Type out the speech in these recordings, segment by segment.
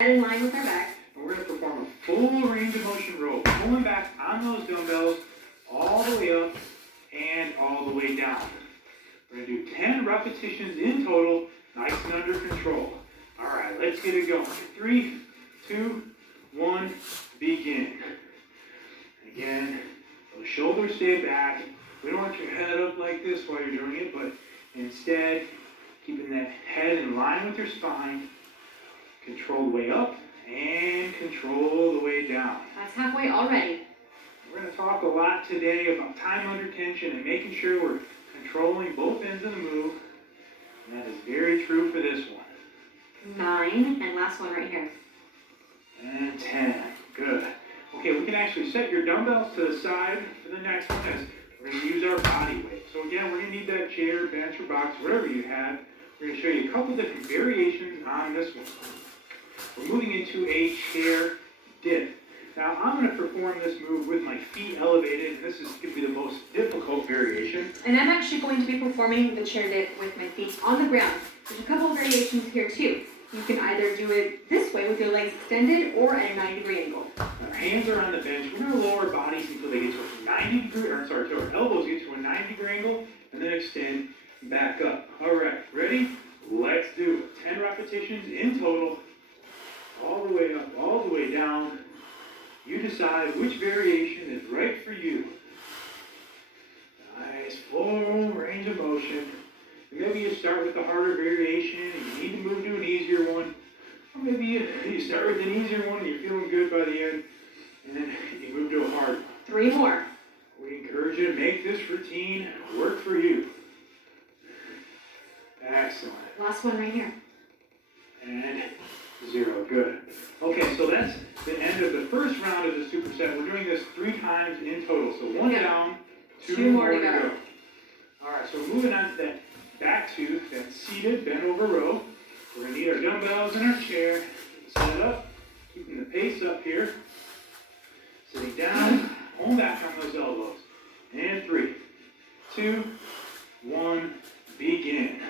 in line with our back. And we're going to perform a full range of motion row, pulling back on those dumbbells all the way up and all the way down. We're going to do 10 repetitions in total, nice and under control. All right, let's get it going. 3, 2, 1, begin. Again, those shoulders stay back. We don't want your head up like this while you're doing it, but instead, keeping that head in line with your spine. Control the way up and control the way down. That's halfway already. We're going to talk a lot today about time under tension and making sure we're controlling both ends of the move. And that is very true for this one. 9, and last one right here. And 10. Good. Okay, we can actually set your dumbbells to the side for the next one as we're going to use our body weight. So again, we're going to need that chair, bench, or box, whatever you have. We're going to show you a couple different variations on this one. We're moving into a chair dip. Now, I'm going to perform this move with my feet elevated, and this is going to be the most difficult variation. And I'm actually going to be performing the chair dip with my feet on the ground. There's a couple of variations here too. You can either do it this way with your legs extended or at a 90-degree angle. Our hands are on the bench. We're going to lower our bodies until they get to a 90-degree, or sorry, till our elbows get to a 90-degree angle, and then extend back up. All right, ready? Let's do it. 10 repetitions in total. All the way up, all the way down. You decide which variation is right for you. Nice, full range of motion. Maybe you start with the harder variation and you need to move to an easier one. Or maybe you start with an easier one and you're feeling good by the end, and then you move to a hard one. 3 more. We encourage you to make this routine work for you. Excellent. Last one right here. And 0, good. Okay, so that's the end of the first round of the superset. We're doing this 3 times in total. So 1 down, 2 more to go. All right, so moving on to that back to that seated bent over row. We're gonna need our dumbbells in our chair. Set it up, keeping the pace up here. Sitting down, pulling back on those elbows. And 3, 2, 1, begin.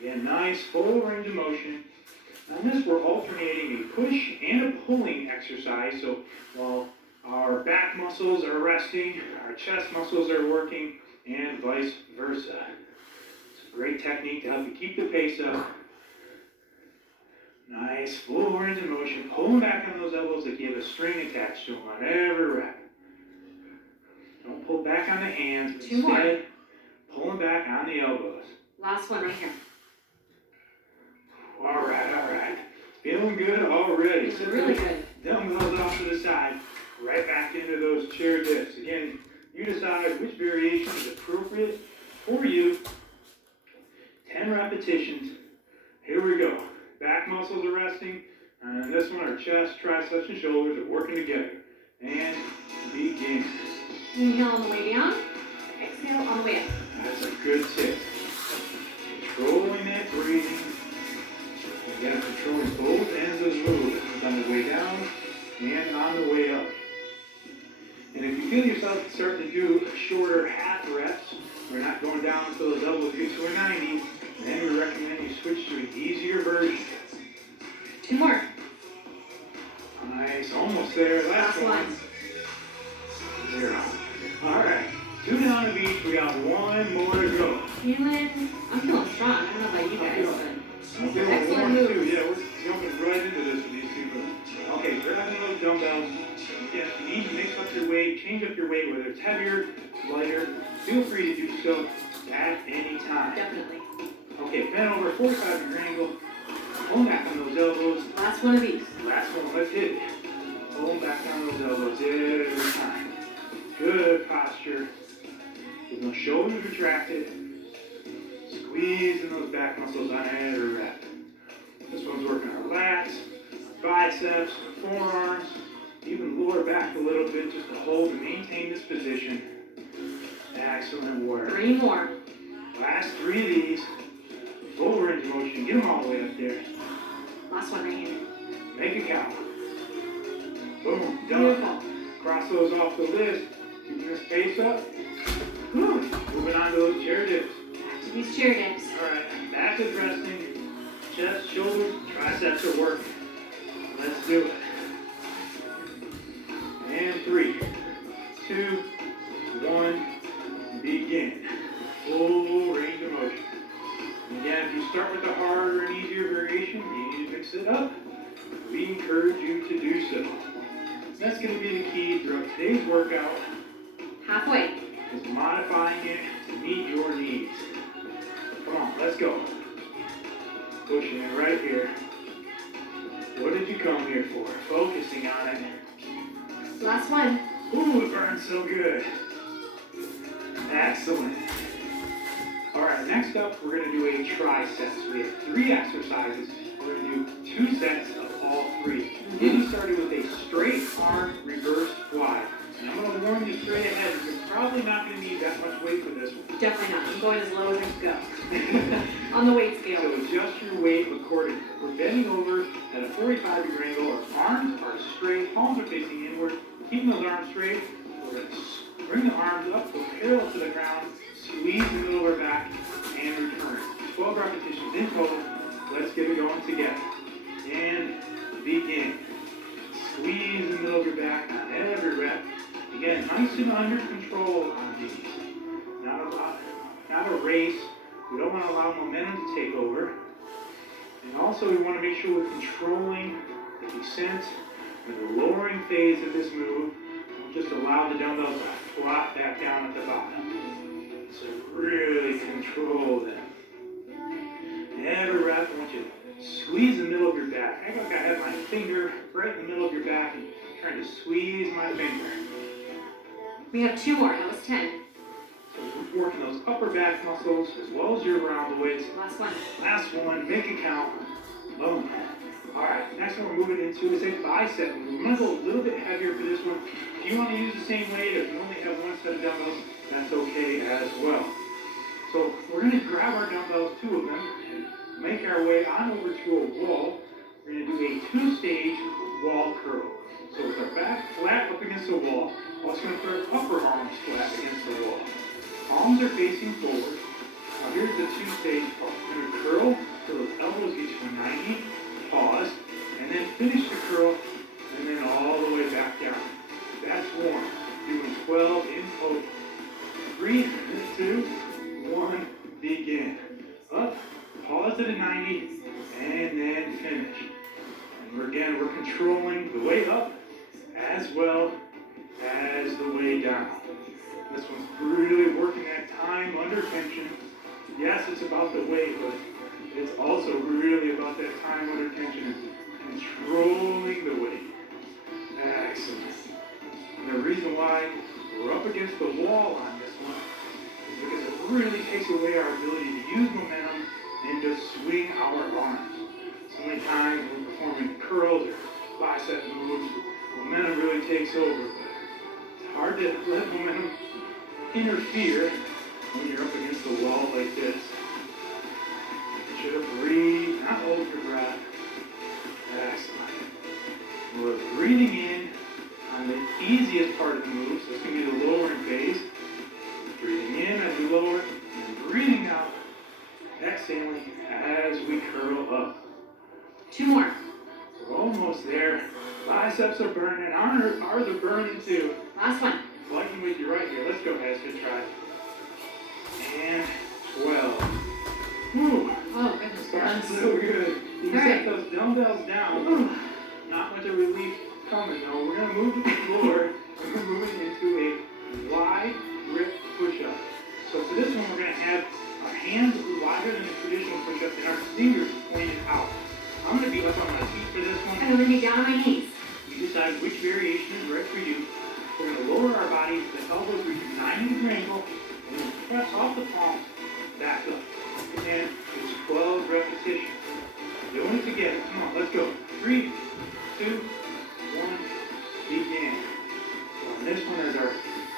Again, nice full range of motion. On this, we're alternating a push and a pulling exercise. So while our back muscles are resting, our chest muscles are working, and vice versa. It's a great technique to help you keep the pace up. Nice, full range of motion. Pulling back on those elbows like you have a string attached to them on every rep. Don't pull back on the hands, but 2 more. instead, pulling back on the elbows. Last one right here. All right. Feeling good already. It's really good. Dumbbells off to the side, right back into those chair dips. Again, you decide which variation is appropriate for you. 10 repetitions. Here we go. Back muscles are resting. And this one, our chest, triceps, and shoulders are working together. And begin. Inhale on the way down. Exhale on the way up. That's a good tip. Controlling that breathing. Again, controlling both ends of the move. On the way down and on the way up. And if you feel yourself starting to do shorter half reps, we're not going down until those elbows get to a 90, then we recommend you switch to an easier version. 2 more. Nice, almost there. Last one. 0. All right, 2 down of each. We got 1 more to go. I'm feeling strong. I don't know about you guys, but I'm feeling excellent warm move. too. Yeah, we're jumping right into this with these 2 moves. Okay, grabbing those dumbbells. Again, if you need to mix up your weight, change up your weight, whether it's heavier, lighter, feel free to do so at any time. Definitely. Okay, bend over, 45-degree angle. Pull back on those elbows. Last one of each. Last one, let's hit it. Pull back on those elbows every time. Good posture. With no shoulders retracted. Squeezing those back muscles on every rep. This one's working our lats, biceps, forearms, even lower back a little bit just to hold and maintain this position. Excellent work. 3 more. Last 3 of these. Full range of motion. Get them all the way up there. Last one right here. Make it count. Boom. Done. Beautiful. Cross those off the list. Keeping this pace up. Whew. Moving on to those chair dips. Back to these chair dips. All right. Back is resting. Chest, shoulders, triceps are working. do it. And 3, 2, 1, begin. Full range of motion. And again, if you start with a harder and easier variation, you need to mix it up. We encourage you to do so. That's going to be the key throughout today's workout, Halfway. is modifying it to meet your needs. Come on, let's go. Pushing it right here. What did you come here for? Focusing on it. Last one. Ooh, it burns so good. Excellent. All right, next up, we're going to do a tricep. We have 3 exercises. We're going to do 2 sets of all 3. Getting started with a straight arm reverse fly. And I'm going to warn you straight ahead, you're probably not going to need that much weight for this one. Definitely not. I'm going as low as I can go. On the weight scale. So adjust your weight accordingly. We're bending over at a 45-degree angle. Our arms are straight, palms are facing inward. Keeping those arms straight, we're going to bring the arms up, go parallel to the ground, squeeze the middle of our back, and return. 12 repetitions in total. Let's get it going together. And begin. Squeeze the middle of your back on every rep. Again, nice and under control on these. Not a race. We don't want to allow momentum to take over. And also we want to make sure we're controlling the descent and the lowering phase of this move. Don't just allow the dumbbells to flop back down at the bottom. So really control them. Every rep, I want you to squeeze the middle of your back. I think I have my finger right in the middle of your back and trying to squeeze my finger. We have 2 more. That was 10. So we're working those upper back muscles as well as your around the waist. Last one. Last one, make it count. Boom. All right, next one we're moving into is a bicep move. We're going to go a little bit heavier for this one. If you want to use the same weight, if you only have 1 set of dumbbells, that's okay as well. So we're going to grab our dumbbells, 2 of them, and make our way on over to a wall. We're going to do a 2-stage wall curl. So with our back flat up against the wall, also going to put our upper arms flat against the wall. Palms are facing forward. Now here's the 2-stage part. We're going to curl till those elbows get to a 90, pause, and then finish the curl, and then all the way back down. That's 1. Doing 12 in total. 3, 2, 1, begin. Up, pause at a 90, and then finish. And we're controlling the way up as well as the way down. This one's really working that time under tension. Yes, it's about the weight, but it's also really about that time under tension and controlling the weight. Excellent. And the reason why we're up against the wall on this one is because it really takes away our ability to use momentum and to swing our arms. So many times when we're performing curls or bicep moves, momentum really takes over. But it's hard to let momentum interfere when you're up against the wall like this. You should have breathed, not hold your breath. Excellent. We're breathing in on the easiest part of the move, so it's going to be the lowering phase. Breathing in as we lower, and breathing out, exhaling as we curl up. 2 more. We're almost there. Biceps are burning, ours are burning too. Last one. Plugging with you right here. Let's go, guys. Good try. And 12. Whew. Oh, goodness. That's so good. You can set those dumbbells down. Ooh. Not much of relief coming though. We're going to move to the floor. We're moving into a wide grip push-up. So for this one, we're going to have our hands wider than a traditional push-up and our fingers pointed out. I'm going to be up on my feet for this one. And I'm going to be down on my knees. You decide which variation is right for you. We're going to lower our bodies, the elbows reach a 90-degree angle, and then press off the palms, back up. And it's 12 repetitions. Doing it together. Come on, let's go. 3, 2, 1, begin. So on this one, as our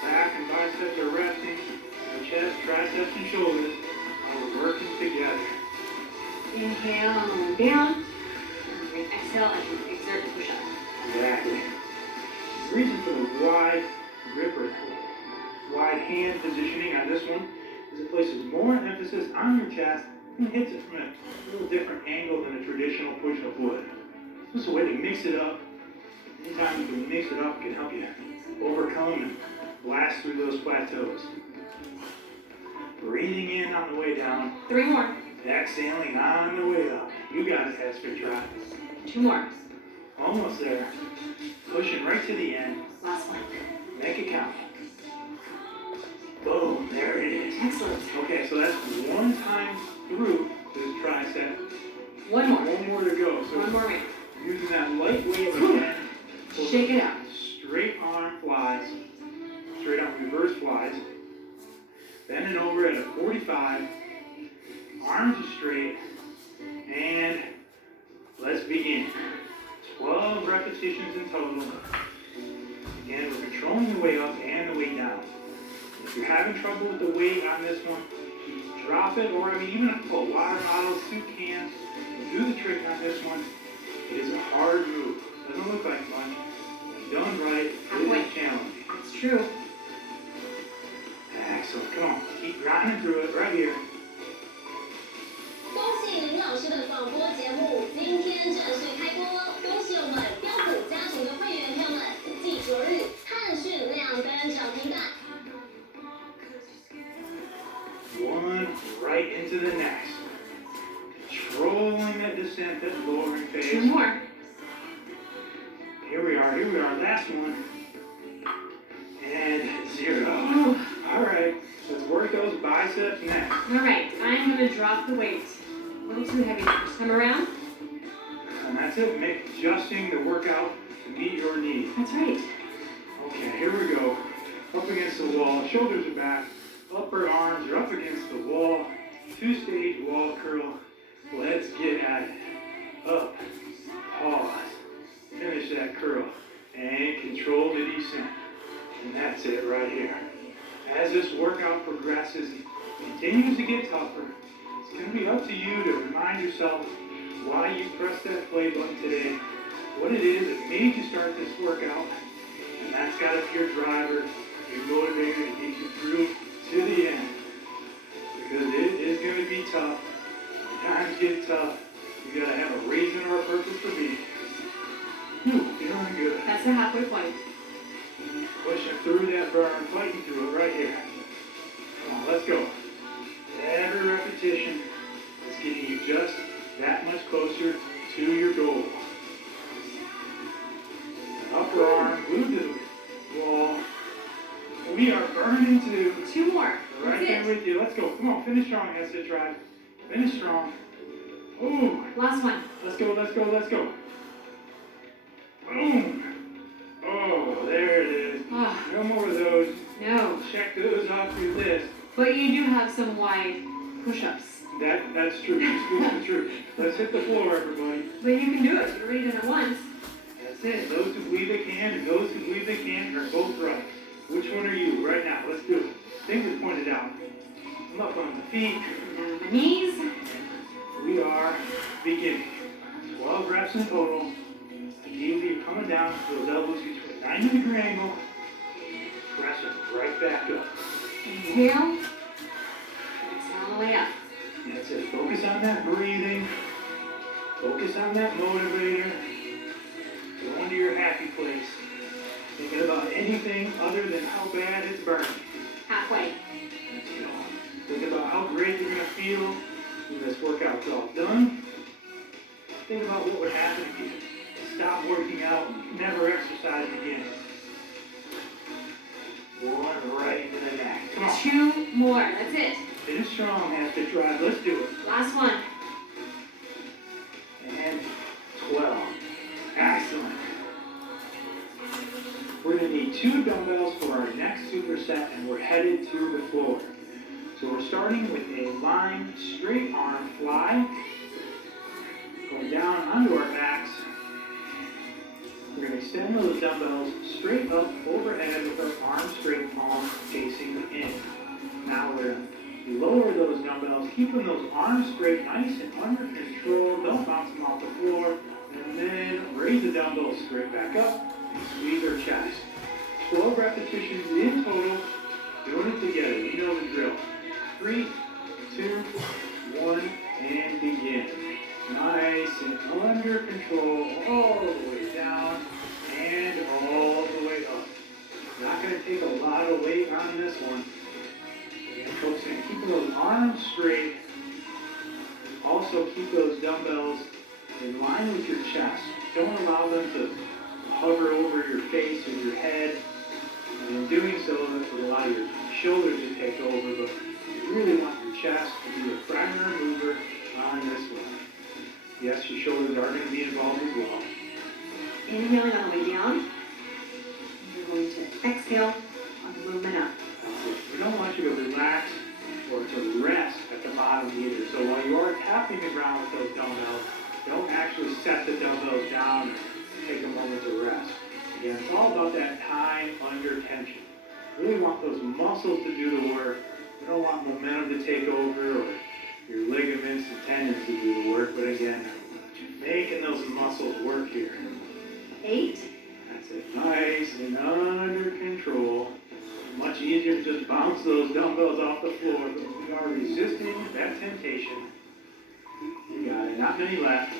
back and biceps are resting, our chest, triceps, and shoulders are working together. Inhale on the way down. And exhale and exert and push up. Exactly. The reason for the wide grip or wide hand positioning on this one is it places more emphasis on your chest and hits it from a little different angle than a traditional push-up would. This is a way to mix it up. Anytime you can mix it up, it can help you overcome and blast through those plateaus. Breathing in on the way down. 3 more. Exhaling on the way up. You got it, Aspen. Try. 2 more. Almost there. Pushing right to the end. Last one. Make it count. Boom, there it is. Excellent. Okay, so that's 1 time through this tricep. 1 more. 1 more to go. So 1 more round. using that light weight again. Shake it out. Straight arm flies. Straight arm reverse flies. Bending over at a 45. Arms are straight. And let's begin. 12 repetitions in total. Again, we're controlling the way up and the way down. If you're having trouble with the weight on this one, drop it, or even a water bottle, soup can, do the trick on this one. It is a hard move. Doesn't look like much. When done right, it is challenging. It's true. Excellent. Come on, keep grinding through it right here. 恭喜林老师的广播节目今天正式开播！恭喜我们标普家族的会员朋友们，记昨日探讯亮灯涨停板。One right into the next. Controlling that descent, that lowering 2 phase. more. Here we are, last one. And 0. Ooh. All right, let's work those biceps next. Alright, I'm gonna drop the weight. A little too heavy first time around. And that's it, adjusting the workout to meet your needs. That's right. Okay, here we go. Up against the wall, shoulders are back, upper arms are up against the wall. 2-stage wall curl. Let's get at it. Up, pause, finish that curl, and control the descent. And that's it right here. As this workout progresses and continues to get tougher, it's going to be up to you to remind yourself why you pressed that play button today, what it is that made you start this workout, and that's got to be your driver, your motivator to get you through to the end. Because it is going to be tough. When times get tough, you got to have a reason or a purpose for being. Feeling good. That's the halfway point. Pushing through that burn, fighting through it right here. Come on, let's go. Every repetition is getting you just that much closer to your goal. Upper arm glued to the wall. We are burning to 2 more. right That's there it. with you. Let's go. Come on, finish strong. That's it, drive. Finish strong. Ooh. Last one. Let's go, let's go, let's go. Boom. Oh, there it is. Ah, No more of those. no. Check those off your list. But you do have some wide push-ups. That's true. That's true. Let's hit the floor, everybody. But you can do it. You've already done it once. That's it. Those who believe they can and those who believe they can't are both right. Which one are you right now? Let's do it. Fingers pointed out. I'm up on the feet. Down on my knees. We are beginning. 12 reps in total. Ideally, you're coming down to those elbows between 90-degree angle. Pressing right back up. Inhale. Exhale on the way up. That's it. Focus on that breathing. Focus on that motivator. Go into your happy place. Thinking about anything other than how bad it's burning. Halfway. Let's go. Think about how great you're going to feel when this workout's all done. Think about what would happen if you stop working out and never exercise again. One right into the neck. Come on. 2 more. That's it. Finish strong, Aspen. Drive. Let's do it. Last one. And 12. Excellent. We're going to need 2 dumbbells for our next superset, and we're headed to the floor. So we're starting with a line straight arm fly. Going down onto our backs. We're going to extend those dumbbells straight up overhead with our arms straight, palms facing in. Now we're going to lower those dumbbells, keeping those arms straight, nice and under control. Don't bounce them off the floor. And then raise the dumbbells straight back up and squeeze our chest. 12 repetitions in total. Doing it together. You know the drill. 3, 2, 1, and begin. Nice and under control all the way down and all the way up. Not going to take a lot of weight on this one. Again, focusing, keep those arms straight. Also keep those dumbbells in line with your chest. Don't allow them to hover over your face or your head. And in doing so, that would allow your shoulders to take over, but you really want your chest to be the primary mover on this one. Yes, your shoulders are going to be involved as well. Inhaling on the way down. You're going to exhale on the movement up. We don't want you to relax or to rest at the bottom either. So while you are tapping the ground with those dumbbells, don't actually set the dumbbells down and take a moment to rest. Again, it's all about that time under tension. Really want those muscles to do the work. We don't want momentum to take over or your ligaments and tendons to do the work. But again, making those muscles work here. 8. That's it. Nice and under control. Much easier to just bounce those dumbbells off the floor, but we are resisting that temptation. You got it. Not many left.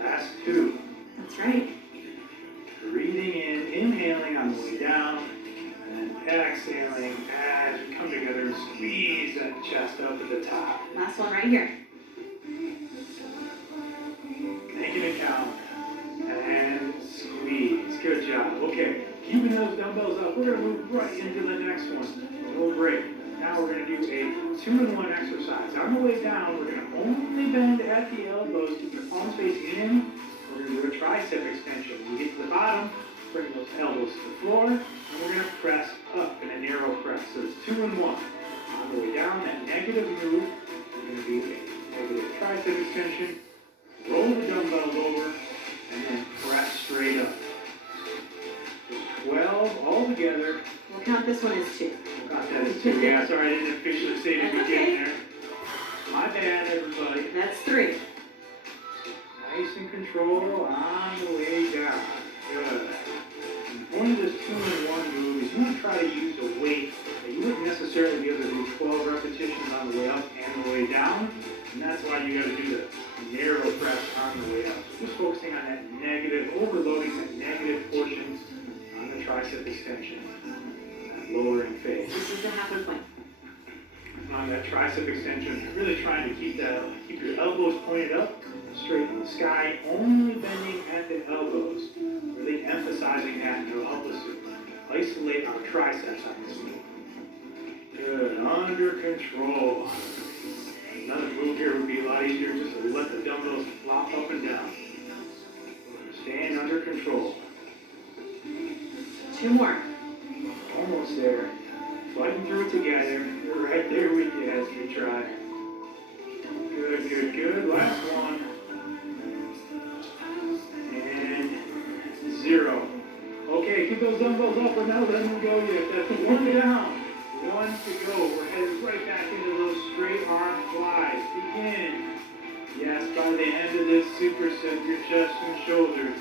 Last 2. That's right. Breathing in, inhaling on the way down, and then exhaling as you come together and squeeze that chest up at the top. Last one right here. Making it count. And squeeze. Good job. Okay. Keeping those dumbbells up, we're going to move right into the next one. No break. Now we're going to do a 2-in-1 exercise. On the way down, we're going to only bend at the elbows, keep your palms facing in. We're going to do a tricep extension. When we get to the bottom, bring those elbows to the floor, and we're going to press up in a narrow press. So it's 2-in-1. On the way down, that negative move, we're going to do a negative tricep extension, roll the dumbbells over, and then press straight up. 12 all together. We'll count this one as 2. Got that as 2. Yeah, sorry, I didn't officially say it That's again okay. there. My bad, everybody. That's 3. Nice and control on the way down. Good. And point of this 2-in-1 move is you want to try to use a weight that you wouldn't necessarily be able to do 12 repetitions on the way up and the way down. And that's why you got to do the narrow press on the way up. So just focusing on that negative, overloading that negative portions on the tricep extension, that lowering phase. This is the halfway point. On that tricep extension, really trying to keep your elbows pointed up, straight in the sky, only bending at the elbows, really emphasizing that, and it'll help us to isolate our triceps on this move. Good, under control. Another move here would be a lot easier just to let the dumbbells flop up and down. Staying under control. 2 more. Almost there. Fighting through it together. We're right there with you as we try. Good, good, good. Last one. And 0. Okay, keep those dumbbells up, but now let them go yet. That's 1 down. 1 to go. We're headed right back into those straight arm flies. Begin. Yes, by the end of this superset, your chest and shoulders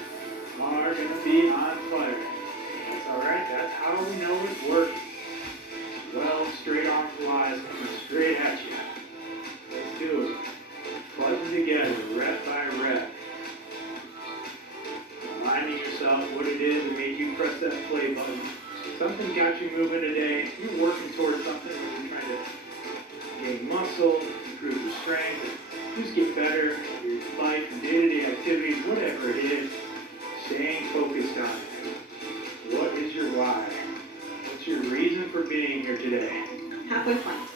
are going to be on fire. That's alright. That's how we know it's working. 12 straight arm flies coming straight at you. Let's do it. Fighting together, rep by rep. Reminding yourself what it is that made you press that play button. Something got you moving today. You're working towards something. You're trying to gain muscle, improve your strength, just get better at your life and day-to-day activities, whatever it is. Staying focused on it. What is your why? What's your reason for being here today? Halfway point.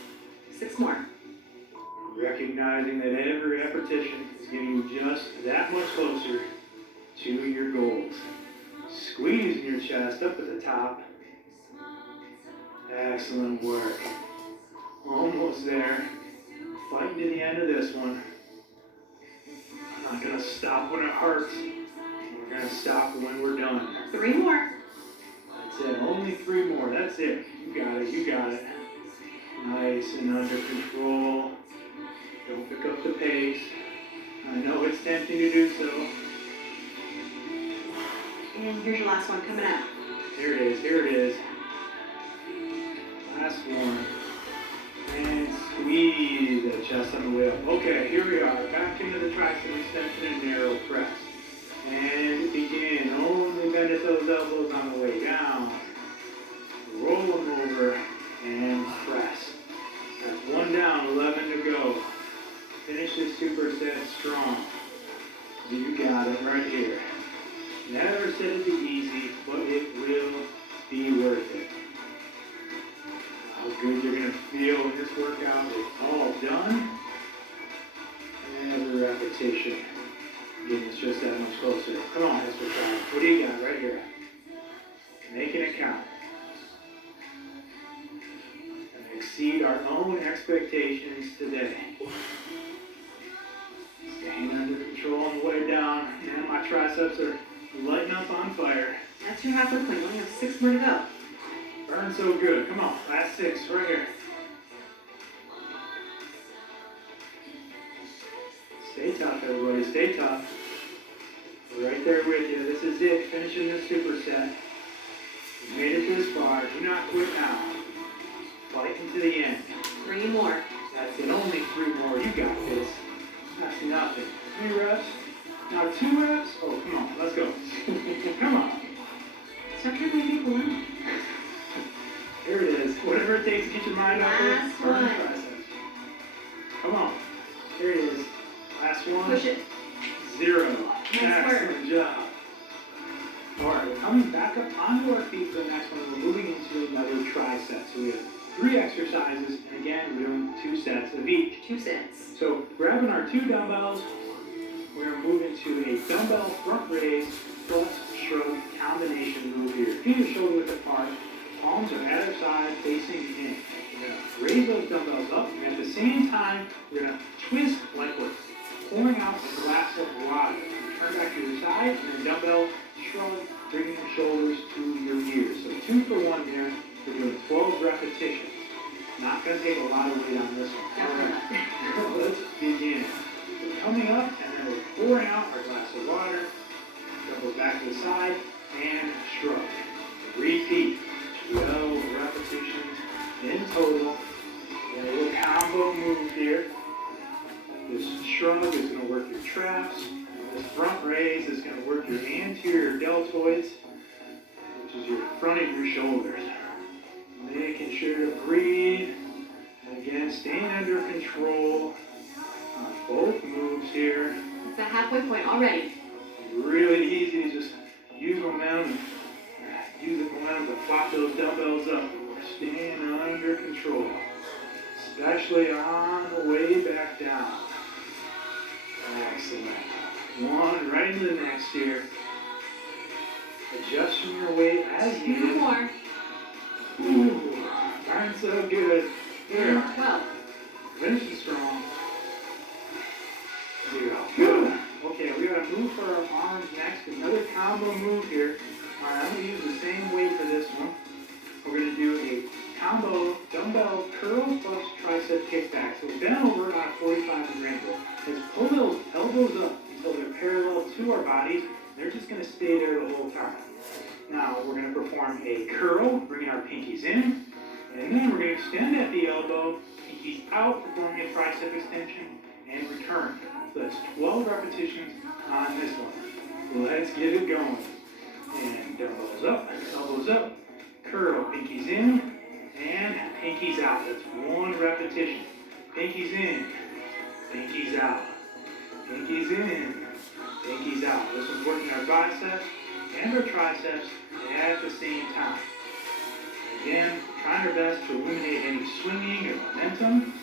6 more. Recognizing that every repetition is getting you just that much closer to your goals. Squeezing your chest up at the top. Excellent work. Almost there. Fighting to the end of this one. I'm not gonna stop when it hurts. We're gonna stop when we're done. 3 more. That's it. Only 3 more. That's it. You got it. You got it. Nice and under control. Don't pick up the pace. I know it's tempting to do so. And here's your last one coming up. Here it is. Last one. And squeeze. Squeeze the chest on the way up. Okay, here we are. Back into the tricep extension and narrow press. And begin. Only bend at those elbows on the way down. Roll them over and press. That's 1 down, 11 to go. Finish this superset strong. You got it right here. Never said it'd be easy, but it will be worth it. How good you're going to feel when this workout is all done. Every repetition getting us just that much closer. Come on, that's what do you got right here? Making it count. And exceed our own expectations today. Staying under control on the way down. Man, my triceps are lighting up on fire. That's your halfway point. We only have 6 more to go. Burn so good. Come on, last 6 right here. Stay tough, everybody. Stay tough. We're right there with you. This is it. Finishing this superset. We made it this far. Do not quit now. Fighting to the end. 3 more. That's it. Only 3 more. You got this. That's nothing. 3 reps. Now 2 reps. Oh, come on. Let's go. Come on. Stop trying to leave people alone. Here it is. Whatever it takes to get your mind off it. Last Burn the one. triceps. Come on. Here it is. Last one. Push it. 0. Nice Excellent job. Alright, we're coming back up onto our feet for the next one. We're moving into another tricep. So we have 3 exercises, and again, we're doing 2 sets of each. 2 sets. So grabbing our 2 dumbbells, we're going to move into a dumbbell front raise plus shrug combination move here. Feet are shoulder width apart, palms are at our side facing in. We're going to raise those dumbbells up, and at the same time, we're going to twist like we're pouring out a glass of water. Turn back to your side, and then dumbbell shrug, bringing your shoulders to your ears. So 2 for 1 here. We're doing 12 repetitions. Not going to take a lot of weight on this one. All right, let's begin. We're coming up, and then we're pouring out our glass of water. Double back to the side, and shrug. Repeat. 12 repetitions in total. And a little combo move here. This shrug is going to work your traps. This front raise is going to work your anterior deltoids, which is your front of your shoulders. Making sure to breathe. And again, staying under control on both moves here. It's a halfway point already. Really easy to just use momentum. Use the momentum to flop those dumbbells up. We're staying under control, especially on the way back down. Excellent. 1 right into the next here. Adjusting your weight as 2 needed. more. Ooh, darn so good. Here. And 12. Finish it strong. 0. Good. Okay, we gotta move for our arms next. Another combo move here. Alright, I'm gonna use the same weight for this one. We're gonna do a combo dumbbell curl plus tricep kickback. So bend over on a 45-degree angle. Let's pull those elbows up until they're parallel to our bodies. They're just gonna stay there the whole time. Now we're going to perform a curl, bringing our pinkies in, and then we're going to extend at the elbow, pinkies out, performing a tricep extension, and return. So that's 12 repetitions on this one. Let's get it going. And dumbbells up, elbows up, curl, pinkies in, and pinkies out. That's 1 repetition. Pinkies in, pinkies out, pinkies in, pinkies out. This one's working our biceps and our triceps at the same time. Again, trying our best to eliminate any swinging or momentum,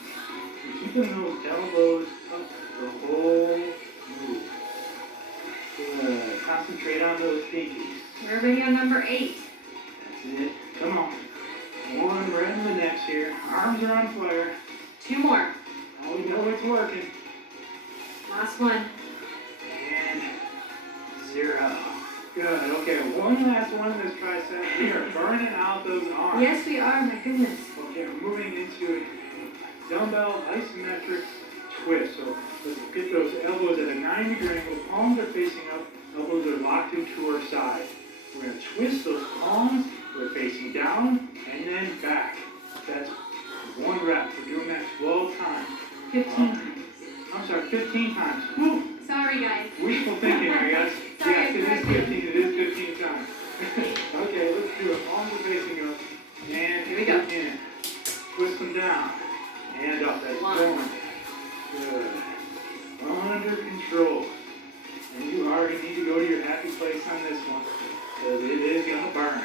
and keeping those elbows up the whole move. Good. Concentrate on those pinkies. We're ready on number 8. That's it. Come on. 1 right in the next here. Arms are on fire. 2 more. Oh, we know it's working. Last one. And 0. Good. Okay, 1 last one in this tricep. We are burning out those arms. Yes, we are. My goodness. Okay, we're moving into a dumbbell isometric twist. So let's get those elbows at a 90-degree angle. Palms are facing up. Elbows are locked into our side. We're going to twist those palms. We're facing down and then back. That's one rep. We're doing that 12 times. 15 times. I'm sorry, 15 times. Woo! Sorry, guys. Wishful thinking, I guess. Sorry, Yes, it is corrected. 15. It is 15 times. Okay, let's do it. Arms are facing up. And Here we go. in. Twist them down. And up. That's One. going. Good. Under control. And you already need to go to your happy place on this one. Because it is going to burn.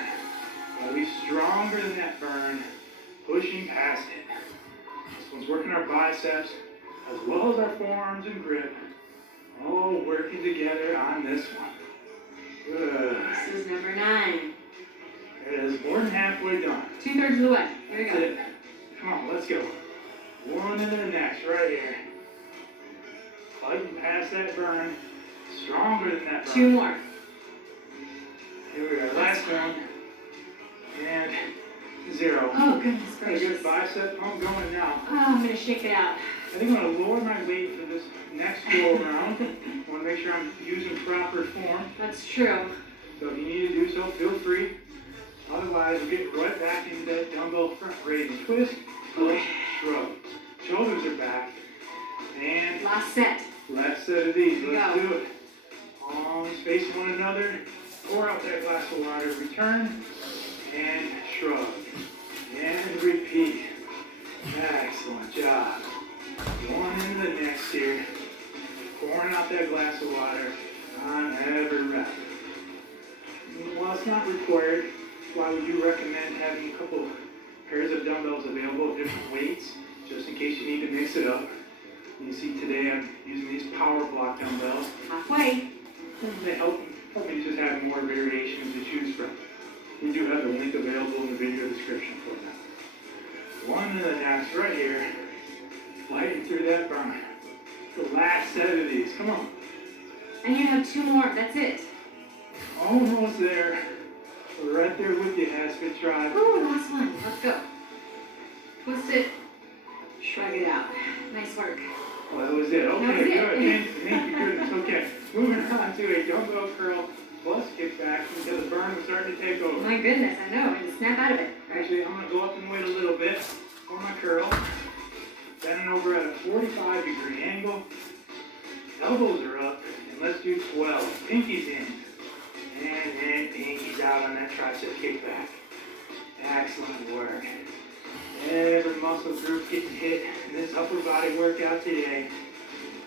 Gotta be stronger than that burn. Pushing past it. This one's working our biceps as well as our forearms and grip. All working together on this one. Good. This is number 9. It is more than halfway done. 2/3 of the way. Here we That's go. it. Come on, let's go. One and the next, right here. Fighting past that burn. Stronger than that burn. 2 more. Here we are, last one. And 0. Oh, goodness Got a good gracious. bicep pump going now. Oh, I'm going to shake it out. I think I'm going to lower my weight for this next go around. I want to make sure I'm using proper form. That's true. So if you need to do so, feel free. Otherwise, we'll get right back into that dumbbell front raise. Twist, push, shrug. Shoulders are back. And Last set. last set of these. Here we Let's go. do it. Arms facing one another. Pour out that glass of water. Return. And shrug. And repeat. Excellent job. One into the next here. Pouring out that glass of water on every rep. While it's not required, why we do recommend having a couple pairs of dumbbells available of different weights, just in case you need to mix it up. You see today I'm using these power block dumbbells. Halfway. They help me just have more variations to choose from. We do have the link available in the video description for that. One to the next right here. Fighting through that burn. The last set of these. Come on. And you have 2 more. That's it. Almost there. We're right there with you, Haskett Tribe. Ooh, last one. Let's go. Twist it. Shrug it out. Nice work. Well, that was it. Okay, That was it. good. Thank you, goodness. Okay, moving on to a dumbbell curl plus kickback until the burn was starting to take over. My goodness, I know. And snap out of it. All right. Actually, I'm going to go up and wait a little bit for my curl. Bending over at a 45-degree angle. Elbows are up, and let's do 12. Pinkies in. And then pinkies out on that tricep kickback. Excellent work. Every muscle group getting hit in this upper body workout today.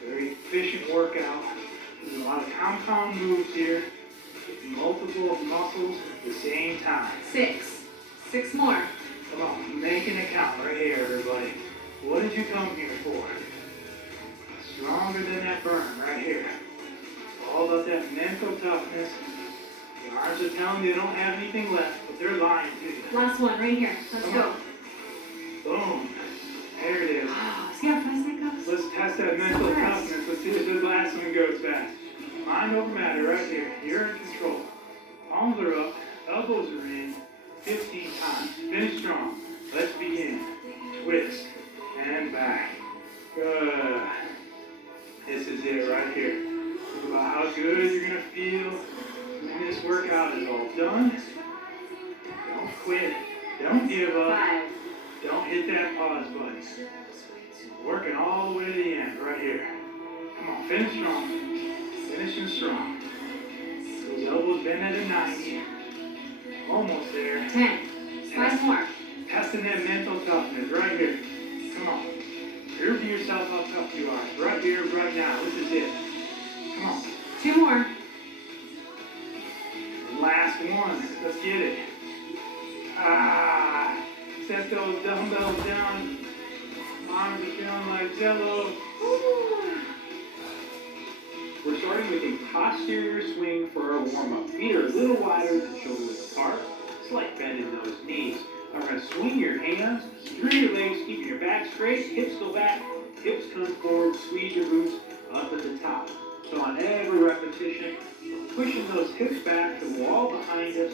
Very efficient workout. There's a lot of compound moves here. Multiple muscles at the same time. 6. 6 more. Come on, making it count right here, everybody. What did you come here for? Stronger than that burn right here. All about that mental toughness. The arms are telling you they don't have anything left, but they're lying to you. Last one right here. Let's Come go. on. Boom. There it is. See how fast that goes? Let's test that mental toughness. Let's see if this last one goes fast. Mind over matter right here. You're in control. Palms are up. Elbows are in. 15 times. Finish strong. Let's begin. Twist. And back. Good. This is it right here. Think about how good you're going to feel when this workout is all done. Don't quit. Don't give up. 5. Don't hit that pause button. Working all the way to the end, right here. Come on, finish strong. Finishing strong. Those elbows bend at a 90. Almost there. 10. 5 more. Testing that mental toughness, right here. Come on. Prove to yourself how tough you are. Right here, right now. This is it. Come on. 2 more. Last one. Let's get it. Ah. Set those dumbbells down. Arms are feeling like jello. We're starting with a posterior swing for our warm-up. Feet are a little wider than shoulder width apart. Slight bend in those knees. I'm going to swing your hands through your legs, keeping your back straight. Hips go back. Hips come forward. Squeeze your glutes up at the top. So on every repetition, pushing those hips back to the wall behind us.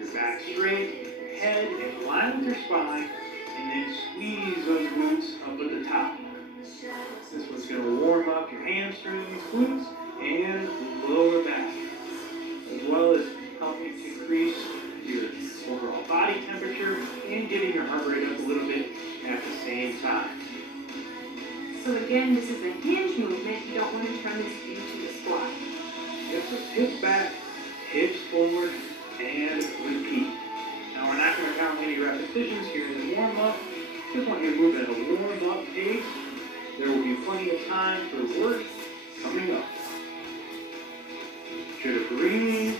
Your back straight. Head in line with your spine, and then squeeze those glutes up at the top. This one's going to warm up your hamstrings, glutes, and lower back, as well as helping to increase your overall body temperature and getting your heart rate up a little bit after same time. So again, this is a hinge movement. You don't want to turn this into a squat. Hips, hips back, hips forward, and repeat. Now we're not going to count any repetitions here in the warm-up. Just want you to move at a warm-up pace. There will be plenty of time for work coming up. Should have breathe.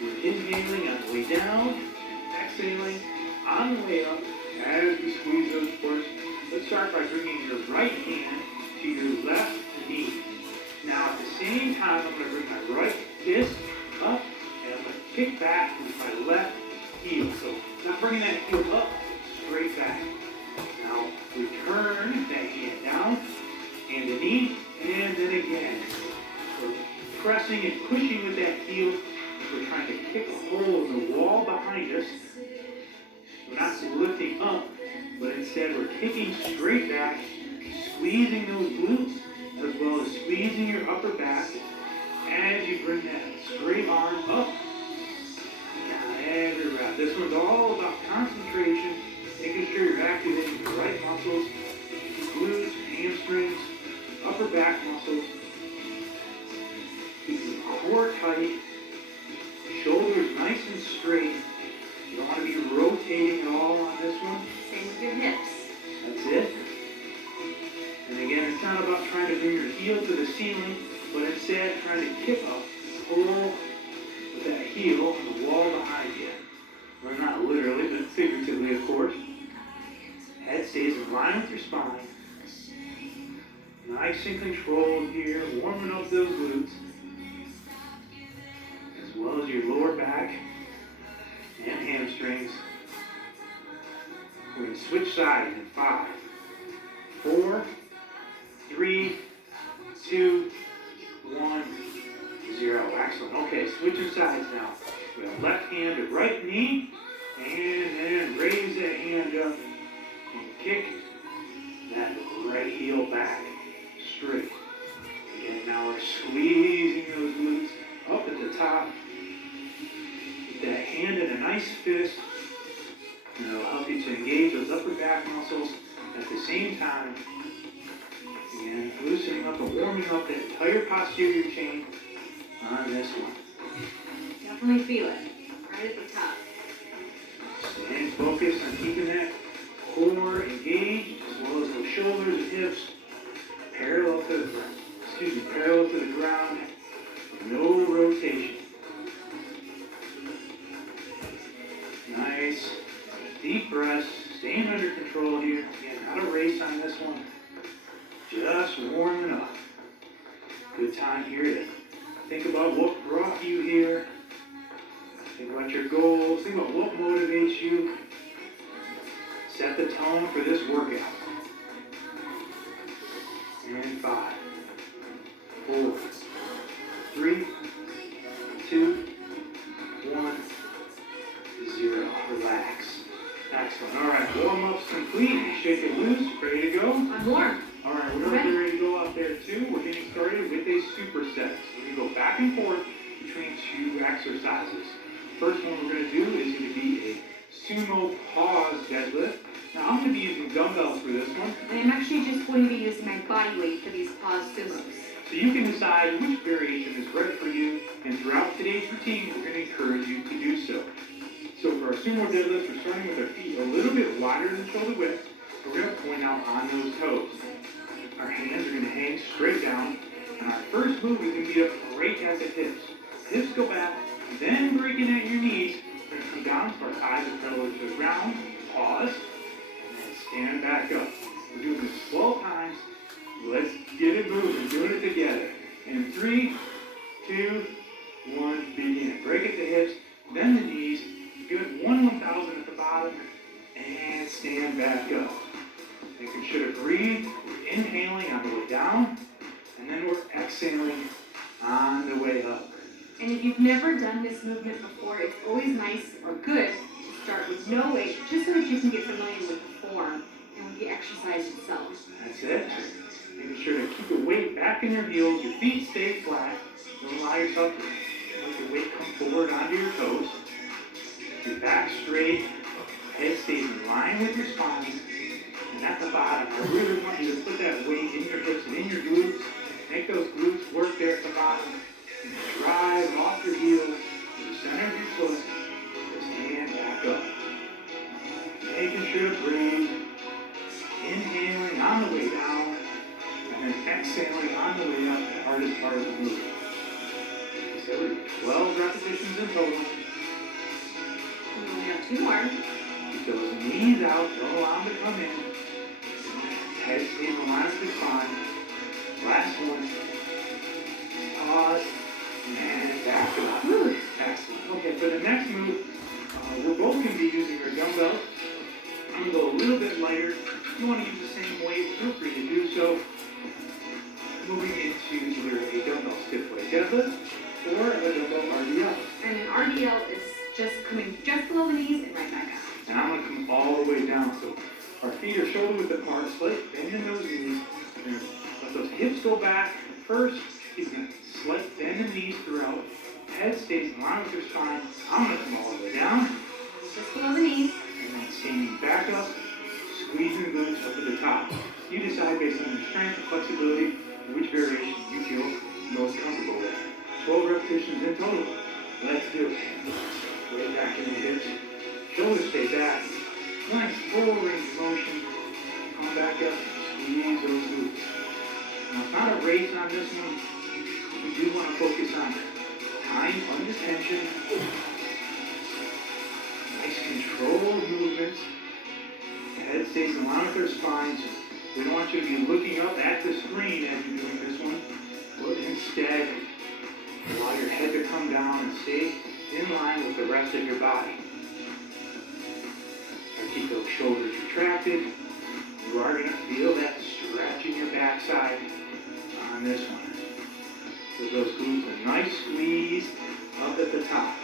You're inhaling on the way down, exhaling on the way up as we squeeze those quads. Let's start by bringing your right hand to your left knee. Now at the same time, I'm going to bring my right fist up and I'm going to kick back with my left heel. So not bringing that heel up, straight back. Now return that hand down and the knee, and then again. We're pressing and pushing with that heel. We're trying to kick a hole in the wall behind us. We're not lifting up, but instead we're kicking straight back, squeezing those glutes, as well as squeezing your upper back as you bring that straight arm up. Down every rep. This one's all about concentration, making sure you're activating the right muscles, glutes, hamstrings, upper back muscles. Keep your core tight, shoulders nice and straight. You don't want to be rotating at all on this one. Same with your hips. That's it. And again, it's not about trying to bring your heel to the ceiling, but instead trying to kick a hole with that heel on the wall behind you. Well, not literally, but figuratively, of course. Head stays in line with your spine. Nice and controlled here, warming up those glutes, as well as your lower back and hamstrings. We're going to switch sides in 5, 4, 3, 2, 1, 0. Excellent. Okay, switching sides now. We have left hand to right knee, and then raise that hand up and kick that right heel back straight. Again, now we're squeezing those glutes up at the top. Get that hand in a nice fist. And it'll help you to engage those upper back muscles at the same time. Again, loosening up and warming up that entire posterior chain on this one. Definitely feel it. Right at the top. Staying focused on keeping that core engaged, as well as those shoulders and hips parallel to the ground. No rotation. Nice. Deep breaths, staying under control here. Again, not a race on this one. Just warming up. Good time here to think about what brought you here. Think about your goals. Think about what motivates you. Set the tone for this workout. And 5, 4, 3, 2, 1, 0. Relax. Excellent. All right, warm-up's complete. Shake it loose. Ready to go? I'm warm. All right, we're ready to go out there too. We're getting started with a superset. We're going to go back and forth between 2 exercises. First one we're going to do is going to be a sumo pause deadlift. Now I'm going to be using dumbbells for this one. And I'm actually just going to be using my body weight for these pause sumos. So you can decide which variation is right for you, and throughout today's routine, we're going to encourage you to do so. So for our sumo deadlift, we're starting with our feet a little bit wider than shoulder width. We're going to point out on those toes. Our hands are going to hang straight down, and our first move is going to be a break at the hips. Hips go back, then breaking at your knees. We're going to come down so our eyes are parallel to the ground, pause, and then stand back up. We're doing this 12 times. Let's get it moving, doing it together. In 3, 2, 1, begin. Break at the hips, then the knees. Good, 1/1000 at the bottom, and stand back up. Making sure to breathe. We're inhaling on the way down, and then we're exhaling on the way up. And if you've never done this movement before, it's always nice or good to start with no weight, just so that you can get familiar with the form and with the exercise itself. That's it. Making sure to keep the weight back in your heels, your feet stay flat. Don't allow yourself to let your weight come forward onto your toes. Your back straight, head stays in line with your spine. And at the bottom, I really want you to put that weight in your hips and in your glutes. Make those glutes work there at the bottom. And drive off your heels to the center of your foot. Just hand back up. Making sure to breathe. Inhaling on the way down. And then exhaling on the way up, the hardest part of the move. So 12 repetitions in total. We only have 2 more. Keep those knees out, don't allow them to come in. Head stays aligned with the spine. Last one. Pause. And back up. Whew. Excellent. Okay, for the next move, we're both going to be using our dumbbells. I'm going to go a little bit lighter. If you want to use the same weight, feel free to do so. Moving into either a dumbbell stiff weight deadlift or a dumbbell RDL. And an RDL is just coming just below the knees and right back up. And I'm going to come all the way down. So our feet are shoulder width apart, slight bend in those knees. And let those hips go back first. Keeping a slight bend in the knees throughout. Head stays in line with your spine. I'm going to come all the way down. Just below the knees. And then standing back up, squeezing the glutes up to the top. You decide based on your strength and flexibility which variation you feel most comfortable with. 12 repetitions in total. Let's do it. Way back in the hips. Shoulders stay back. Nice full range of motion. Come back up. Squeeze those glutes. Now it's not a race on this one. We do want to focus on time under tension. Nice controlled movements. The head stays in line with their spines. We don't want you to be looking up at the screen as you're doing this one. But instead, allow your head to come down and stay in line with the rest of your body. So keep those shoulders retracted. You are going to feel that stretch in your backside on this one. Give those glutes a nice squeeze up at the top.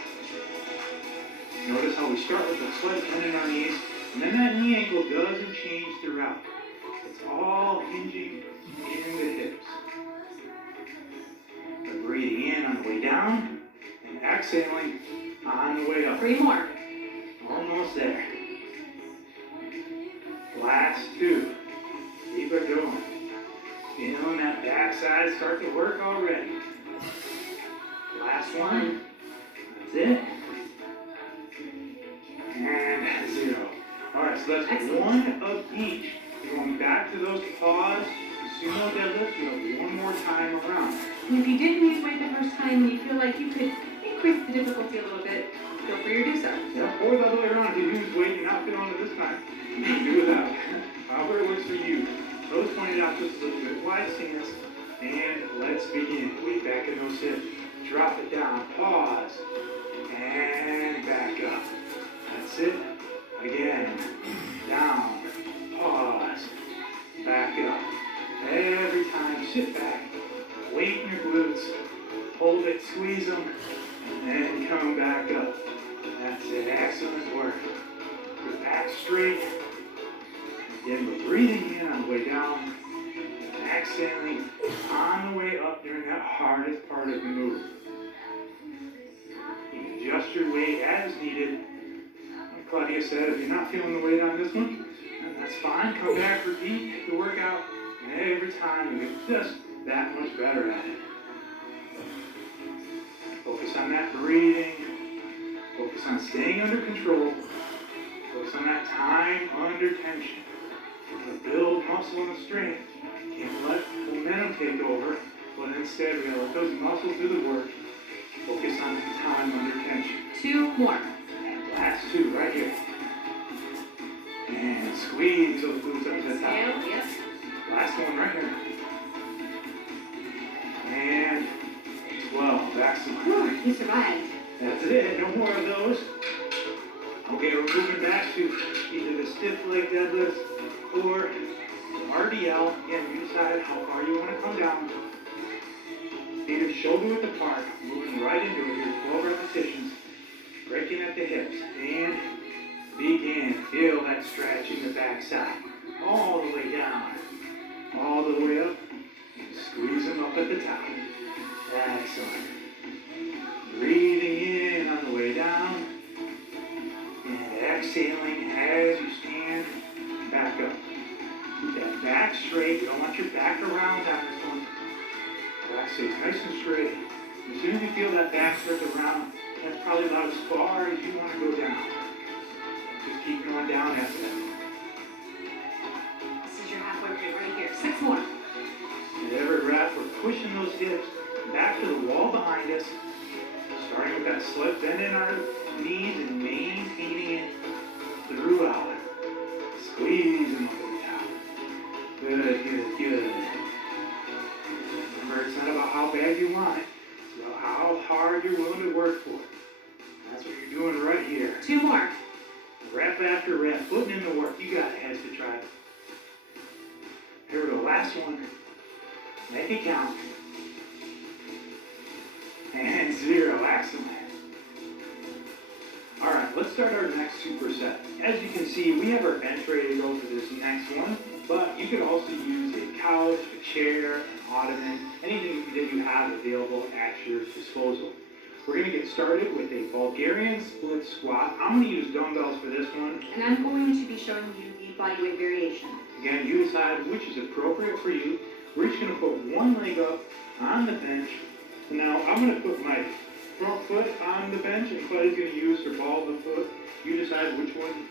Notice how we start with a slight bend in our knees, and then that knee angle doesn't change throughout. It's all hinging in the hips. So breathing in on the way down, and exhaling on the way up. 3 more. Almost there. Last 2. Keep it going. Feeling that backside start to work already. Last one. That's it. And 0. Alright, so that's Excellent. 1 of each. We're going back to those pause, sumo deadlifts. We have 1 more time around. And if you didn't use weight the first time and you feel like you could increase the difficulty a little bit, feel free to do so. Yeah, or the other way around. If you use weight and not fit on it this time, you can do that. However it works for you. Rose pointed out just a little bit. Wide stance. And let's begin. Weight back in those hips. Drop it down. Pause. And back up. That's it. Again. Down. Pause. Back up. Every time, sit back. Weight in your glutes. Hold it, squeeze them, and come back up. That's it. Excellent work. Your back straight. Again, we're breathing in on the way down. And exhaling on the way up during that hardest part of the move. You can adjust your weight as needed. Like Claudia said, if you're not feeling the weight on this one, then that's fine. Come back, repeat the workout, and every time you get just that much better at it. Focus on that breathing. Focus on staying under control. Focus on that time under tension. To build muscle and strength, can't let momentum take over, but instead we gotta let those muscles do the work. Focus on the time under tension. 2 more. And last 2 right here. And squeeze those glutes up to the top. Exhale, yep. Last one right here. And 12. Excellent. Whew, you survived. That's it. No more of those. Okay, we're moving back to either the stiff leg deadlift or the RDL. Again, you decide how far you want to come down. Feet are shoulder width apart. Moving right into it here. 12 repetitions. Breaking at the hips. And begin. Feel that stretch in the backside. All the way down. All the way up. And squeeze them up at the top. Excellent. Breathing in on the way down. And exhaling as you stand back up. your back around on this one. Back stays nice and straight. As soon as you feel that back start to round, that's probably about as far as you want to go down. Just keep going down after that. This is your halfway point right here. 6 more. At every rep, we're pushing those hips back to the wall behind us, starting with that slight bend in our knees and maintaining it throughout. Squeeze them over the top. Good, good, good. Remember, it's not about how bad you want it. It's about how hard you're willing to work for it. That's what you're doing right here. 2 more. Rep after rep, putting in the work. You got it, Heads to Tribe. Here we go, last one. Make it count. And 0, excellent. All right, let's start our next superset. As you can see, we have our bench ready to go for this next one, but you could also use a couch, a chair, an ottoman, anything that you have available at your disposal. We're gonna get started with a Bulgarian split squat. I'm gonna use dumbbells for this one. And I'm going to be showing you the bodyweight variation. Again, you decide which is appropriate for you. We're just gonna put one leg up on the bench. Now, I'm gonna put my front foot on the bench, and Claudia's gonna use her ball of the foot. You decide which one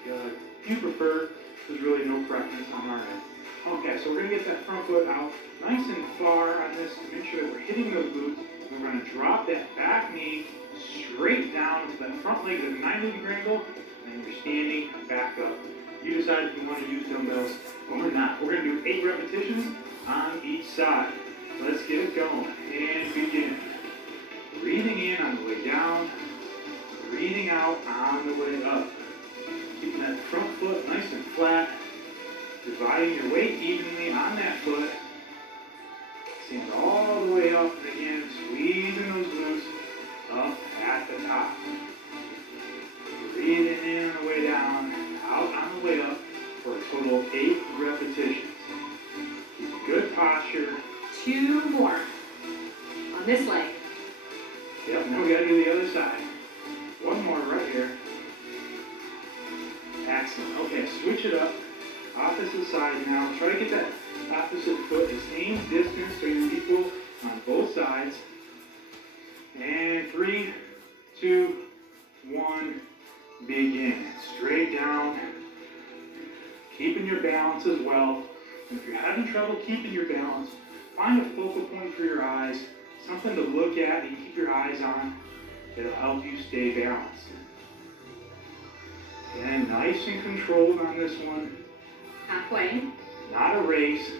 you prefer. There's really no preference on our end. Okay, so we're gonna get that front foot out nice and far on this to make sure that we're hitting those glutes. We're gonna drop that back knee straight down to that front leg at a 90-degree angle, and you're standing back up. You decide if you want to use dumbbells or not. We're gonna do 8 repetitions on each side. Let's get it going and begin. Breathing in on the way down, breathing out on the way up. Keeping that front foot nice and flat, dividing your weight evenly on that foot. Stand all the way up, and again, squeezing those glutes up at the top. Breathing in on the way down, out on the way up for a total of 8 repetitions. Keep a good posture. 2 more. On this leg. Yep, now we gotta do the other side. 1 more right here. Excellent. Okay, switch it up. Opposite side now. Try to get that opposite foot the same distance so you're equal on both sides. And 3, 2, 1, begin. Straight down. Keeping your balance as well. And if you're having trouble keeping your balance, find a focal point for your eyes, something to look at and keep your eyes on. It'll help you stay balanced. And nice and controlled on this one. Halfway. Not a race.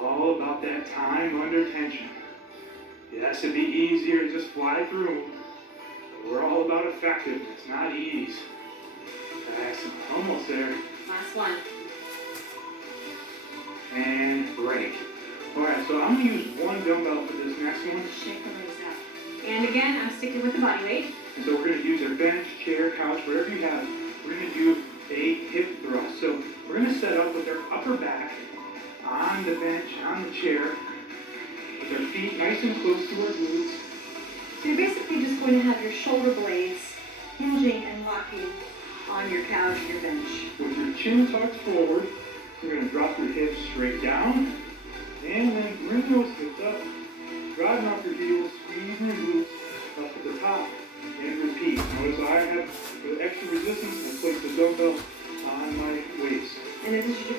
All about that time under tension. Yes, it'd be easier to just fly through. But we're all about effectiveness, not ease. Excellent. Almost there. Last one. And break. Alright, so I'm going to use 1 dumbbell for this next one. Shake the legs out. And again, I'm sticking with the body weight. And so we're going to use our bench, chair, couch, whatever you have. We're going to do a hip thrust. So we're going to set up with our upper back on the bench, on the chair, with our feet nice and close to our glutes. So you're basically just going to have your shoulder blades hinging and locking on your couch, your bench. With your chin tucked forward, you're going to drop your hips straight down, and then bring those hips up, driving off your heels, squeezing your glutes up to the top, and repeat. Notice I have the extra resistance, I place the dumbbell on my waist. And then this is your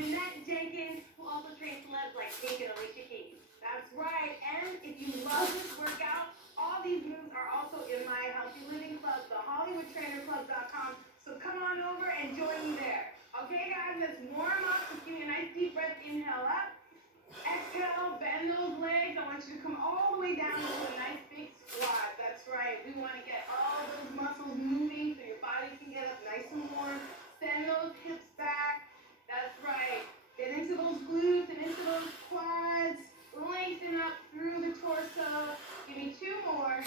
Jeanette Jenkins, who also trains celebs like Pink and Alicia Keys. That's right, and if you love this workout, all these moves are also in my Healthy Living Club, the HollywoodTrainerClub.com, so come on over and join me there. Okay guys, let's warm up. Just give me a nice deep breath, inhale up. Exhale, bend those legs. I want you to come all the way down into a nice big squat. That's right. We want to get all those muscles moving so your body can get up nice and warm. Send those hips back. That's right. Get into those glutes and into those quads. Lengthen up through the torso. Give me 2 more.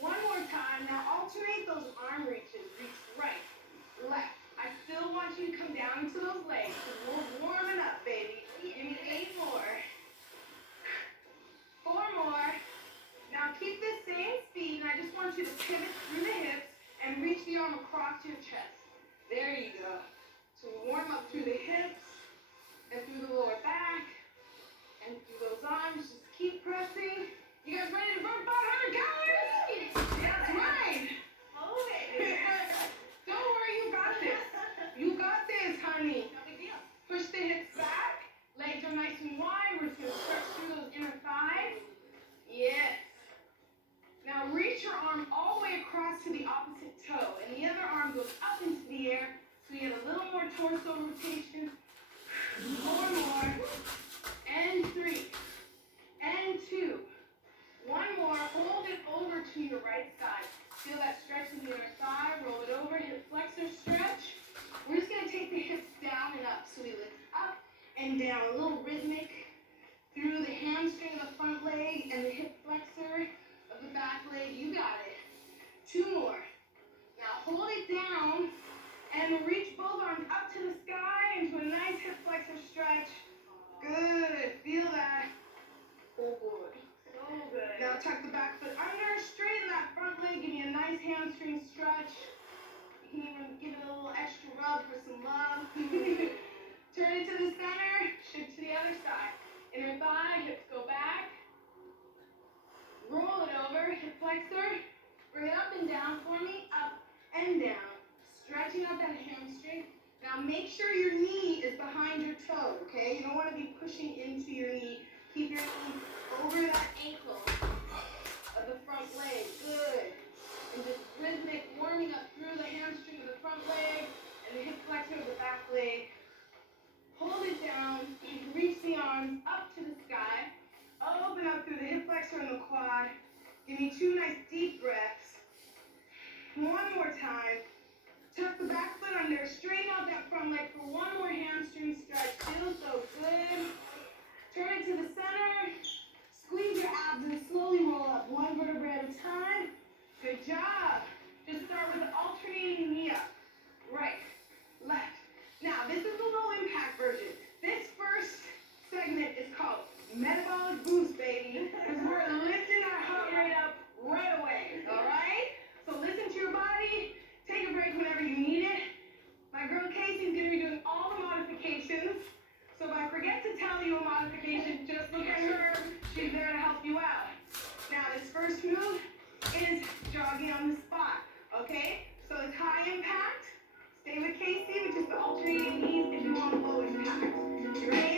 One more time. Now alternate those arm reaches. Reach right, left. I still want you to come down to those legs. We're warming up, baby. Give me 8 more. 4 more. Now keep this same speed, and I just want you to pivot through the hips and reach the arm across your chest. There you go. So warm up through the hips and through the lower back and through those arms. Just keep pressing. You guys ready to burn 500 calories? That's right. Oh, baby. Don't worry, you got this. You got this, honey. No big deal. Push the hips back. Legs are nice and wide. We're just going to stretch through those inner thighs. Yes. Now reach your arm all the way across to the opposite toe. And the other arm goes up into the air. So you get a little more torso rotation. 4 more. And 3. And 2. 1 more. Hold it over to your right side. Feel that stretch in the inner thigh. Roll it over. Hip flexor stretch. We're just going to take the hips down and up. So we lift up and down. A little rhythmic through the hamstring of the front leg and the hip flexor of the back leg. You got it. 2 more. Now hold it down and reach both arms up to the sky into a nice hip flexor stretch. Good. Feel that. Oh, good. So good. Now tuck the back foot under, straighten that front leg, give me a nice hamstring stretch. You can even give it a little extra rub for some love. Turn it to the center, shift to the other side. Inner thigh, hips go back. Roll it over, hip flexor. Bring it up and down for me, up and down. Stretching out that hamstring. Now make sure your knee is behind your toe, okay? You don't want to be pushing into your knee. Keep your knee over that ankle of the front leg. Good. And just rhythmic warming up through the hamstring of the front leg and the hip flexor of the back leg. Hold it down. Reach the arms up to the sky. Open up through the hip flexor and the quad. Give me 2 nice deep breaths. 1 more time. Tuck the back foot under. Straighten out that front leg for 1 more hamstring stretch. Feels so good. Turn it to the center. Squeeze your abs and slowly roll up 1 vertebrae at a time. Good job. Just start with the alternating knee up. Right, left. Now, this is the low impact version. This first segment is called Metabolic Boost, baby. Because we're lifting our heart rate up right away, all right? So listen to your body. Take a break whenever you need it. My girl Casey's going to be doing all the modifications. So if I forget to tell you a modification, just look at her. She's there to help you out. Now, this first move is jogging on the spot, okay? So it's high impact. Stay with Casey, which is the alternating knees if you want low impact. You ready?